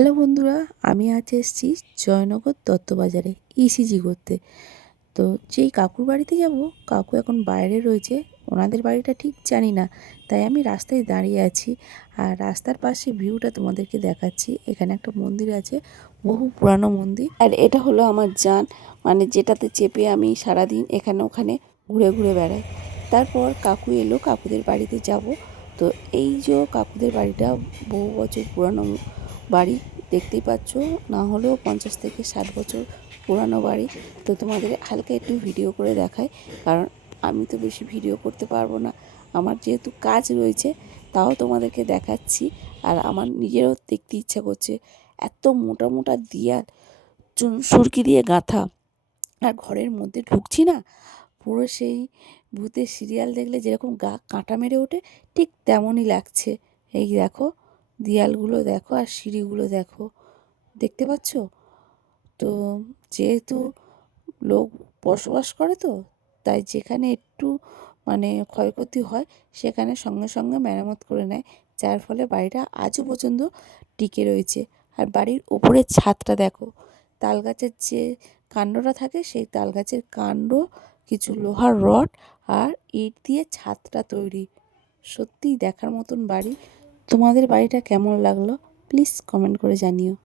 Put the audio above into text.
Hello বন্ধুরা, আমি আজ এসেছি জয়নগর দত্তবাজারে ইসিজি করতে। তো যেই কাকুর বাড়িতে যাব, কাকু এখন বাইরে রয়েছে। ওনাদের বাড়িটা ঠিক জানি না, তাই আমি রাস্তায় দাঁড়িয়ে আছি। আর রাস্তার পাশে ভিউটা তোমাদেরকে দেখাচ্ছি। এখানে একটা মন্দির আছে, বহু পুরানো মন্দির। আর এটা হলো আমার যান, মানে যেটাতে চেপে আমি সারাদিন এখানে ওখানে ঘুরে ঘুরে বেড়াই। তারপর কাকু এলো, কাকুদের বাড়িতে যাব। তো এই যে কাকুদের বাড়িটা বহু বছর পুরানো বাড়ি, দেখতেই পাচ্ছ, না হলেও 50 থেকে 60 বছর পুরানো বাড়ি। তো তোমাদের হালকা একটু ভিডিও করে দেখাই, কারণ আমি তো বেশি ভিডিও করতে পারবো না, আমার যেহেতু কাজ রয়েছে। তাও তোমাদেরকে দেখাচ্ছি। আর আমার নিজেরও দেখতে ইচ্ছা করছে, এত মোটা মোটা দেয়াল, সুরকি দিয়ে গাঁথা। আর ঘরের মধ্যে ঢুকছি না, পুরো সেই ভূতের সিরিয়াল দেখলে যেরকম গা কাঁটা মেরে ওঠে, ঠিক তেমনই লাগছে। এই দেখো, দেয়ালগুলো দেখো আর সিঁড়িগুলো দেখো, দেখতে পাচ্ছ তো? যেহেতু লোক বসবাস করে, তো তাই যেখানে একটু মানে ক্ষয়ক্ষতি হয়, সেখানে সঙ্গে সঙ্গে মেরামত করে নেয়, যার ফলে বাড়িটা আজও পর্যন্ত টিকে রয়েছে। আর বাড়ির ওপরের ছাদটা দেখো, তাল গাছের যে কাণ্ডটা থাকে, সেই তাল গাছের কাণ্ড, কিছু লোহার রড আর ইট দিয়ে ছাদটা তৈরি। সত্যিই দেখার মতন বাড়ি। তোমাদের বাড়িটা কেমন লাগলো প্লিজ কমেন্ট করে জানিও।